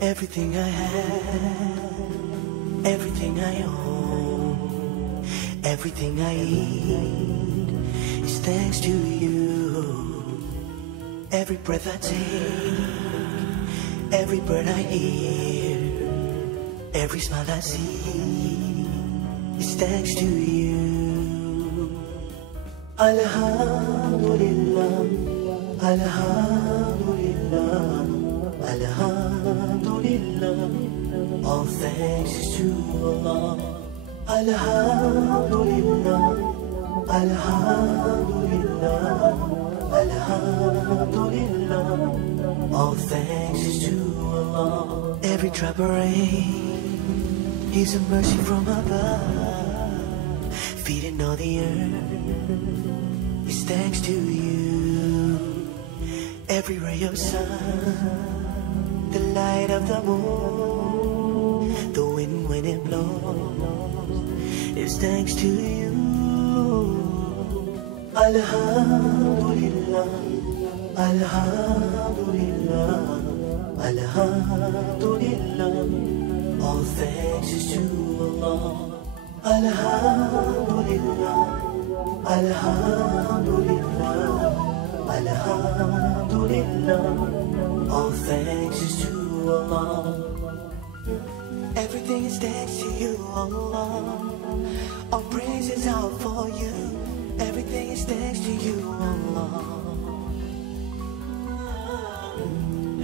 Everything I have, everything I own, everything I eat is thanks to you. Every breath I take, every bird I hear, every smile I see is thanks to you. Alhamdulillah, Alhamdulillah, Alhamdulillah, all thanks is to Allah. Alhamdulillah, Alhamdulillah, Alhamdulillah, all thanks is to Allah. Every drop of rain is a mercy from above, feeding all the earth is thanks to you. Every ray of sun, the light of the moon, the wind when it blows, is thanks to you. Alhamdulillah, Alhamdulillah, Alhamdulillah, all thanks is to Allah. Alhamdulillah, Alhamdulillah, Alhamdulillah, all thanks is to Allah. Everything is thanks to you, Allah. All praises out for you. Everything is thanks to you, Allah.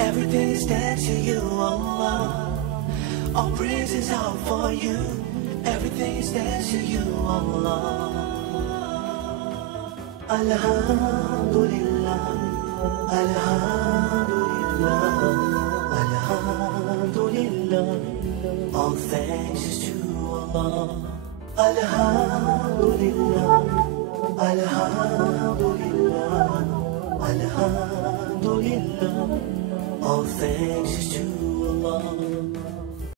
Everything is thanks to you, Allah. All praises out for you. Everything is thanks to you, Allah. Alhamdulillah, Alhamdulillah, Alhamdulillah, all thanks is to Allah. Alhamdulillah, Alhamdulillah, Alhamdulillah, all thanks is to Allah.